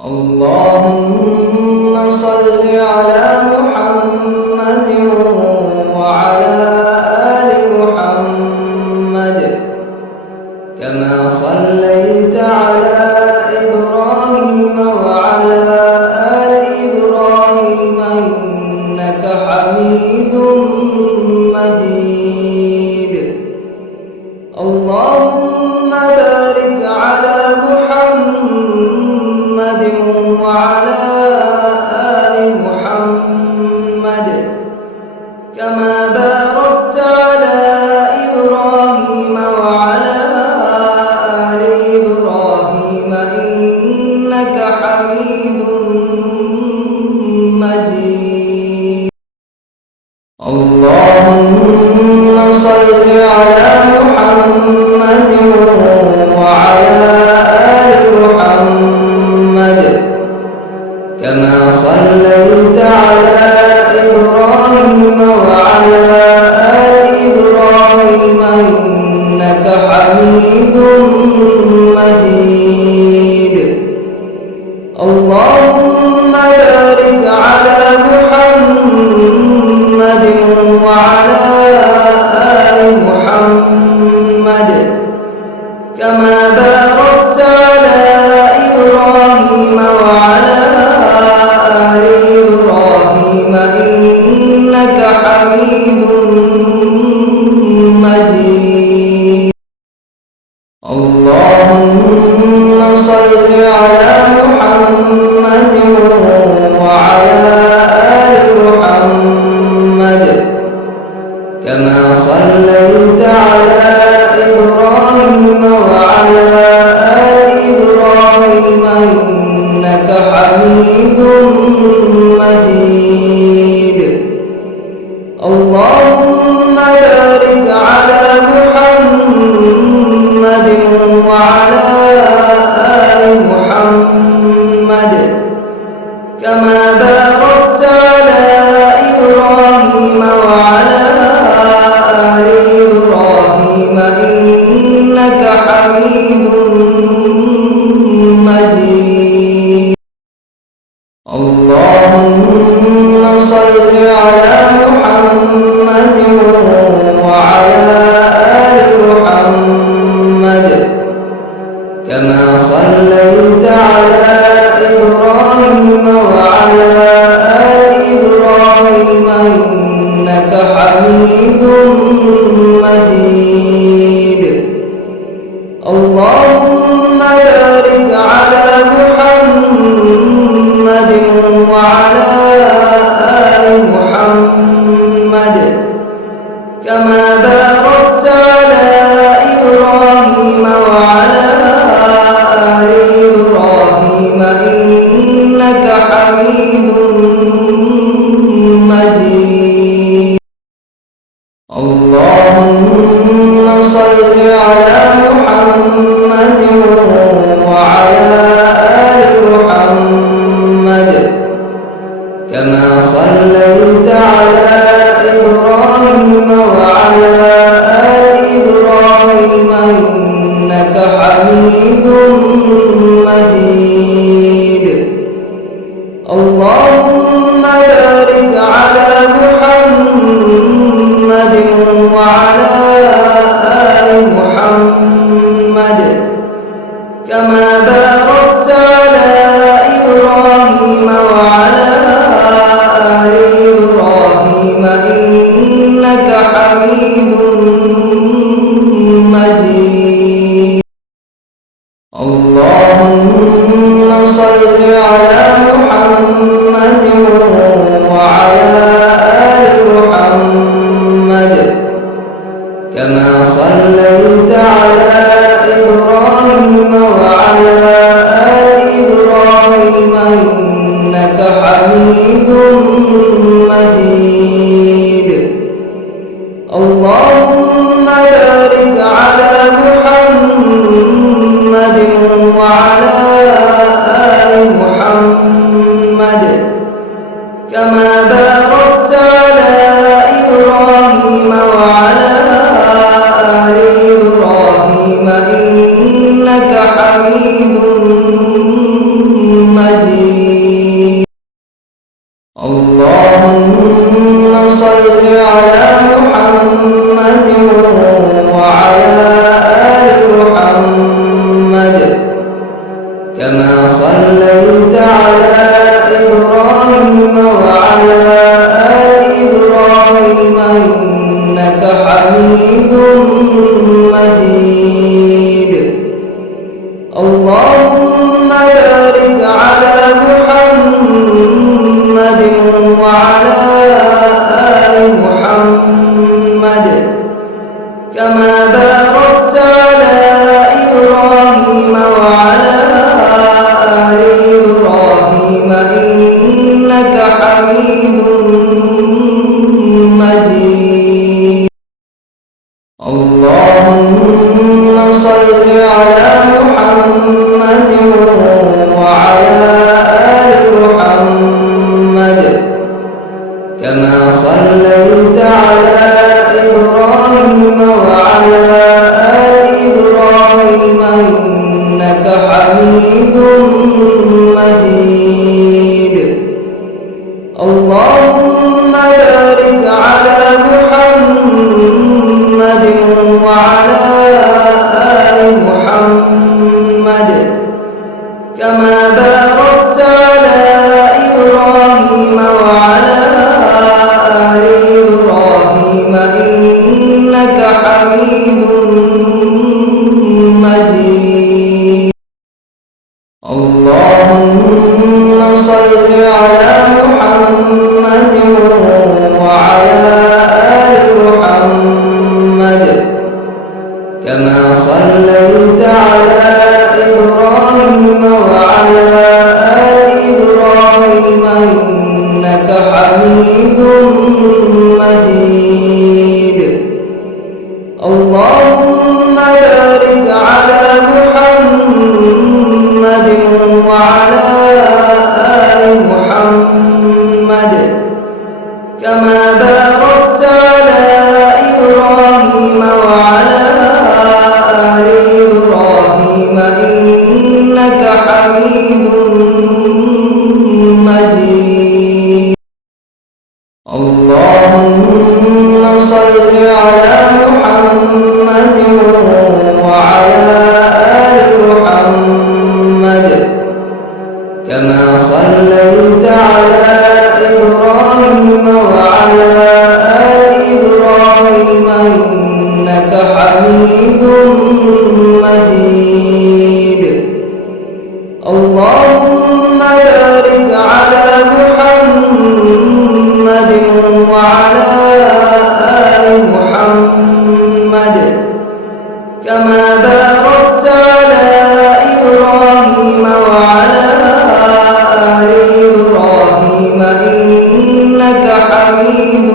اللهم صل على محمد وعلى آل محمد كما صليت على إبراهيم وعلى آل إبراهيم إنك حميد مجيد. اللهم بارك على محمد وعلى آل محمد كما باركت على إبراهيم وعلى آل إبراهيم إنك حميد مجيد. اللهم صل على محمد وعلى آل محمد كما صليت على إبراهيم وعلى آل إبراهيم إنك حميد مجيد. اللهم بارك على محمد وعلى آل محمد كما باركت على إبراهيم وعلى آل إبراهيم إنك حميد مجيد. اللهم صل على محمد وعلى آل محمد كما صليت على إبراهيم وعلى آل إبراهيم إنك حميد مجيد. اللهم بارك على محمد وعلى آل محمد كما باركت على إبراهيم وعلى آل إبراهيم إنك حميد مجيد. اللهم صل على محمد وعلى آل محمد كما صليت على إبراهيم وعلى آل إبراهيم إنك حميد مجيد. اللهم بارك على محمد وعلى آل محمد كما باركت على إبراهيم وعلى آل إبراهيم إنك حميد مجيد. اللهم صل على محمد وعلى آل محمد كما صليت على إبراهيم وعلى آل إبراهيم إنك حميد مجيد. اللهم بارك على محمد وعلى آل محمد كما باركت على إبراهيم وعلى آل إبراهيم إنك حميد مجيد. اللهم صل على محمد وعلى آل محمد كما صليت على إبراهيم وعلى آل إبراهيم إنك حميد مجيد. اللهم بارك على محمد وعلى آل محمد كما باركت على إبراهيم وعلى آل إبراهيم إنك حميد مجيد. صليت على إبراهيم وعلى آل إبراهيم إنك حميد مجيد. اللهم بارك على محمد وعلى آل محمد كما باركت على إبراهيم وعلى آل إبراهيم إنك حميد مجيد. اللهم صل على محمد وعلى آل محمد كما صليت على إبراهيم وعلى آل إبراهيم إنك حميد مجيد. اللهم بارك على محمد وعلى آل محمد كما باركت على إبراهيم وعلى آل إبراهيم إنك حميد مجيد. اللهم صل على محمد وعلى آل محمد كما صليت على إبراهيم وعلى آل إبراهيم إنك حميد مجيد. اللهم بارك على محمد وعلى آل محمد كما باركت على إبراهيم وعلى آل إبراهيم إنك حميد مجيد. اللهم صل على محمد وعلى آل محمد كما صليت على إبراهيم وعلى آل إبراهيم إنك حميد مجيد. اللهم بارك على محمد وعلى آل محمد كما باركت على إبراهيم وعلى آل إبراهيم إنك حميد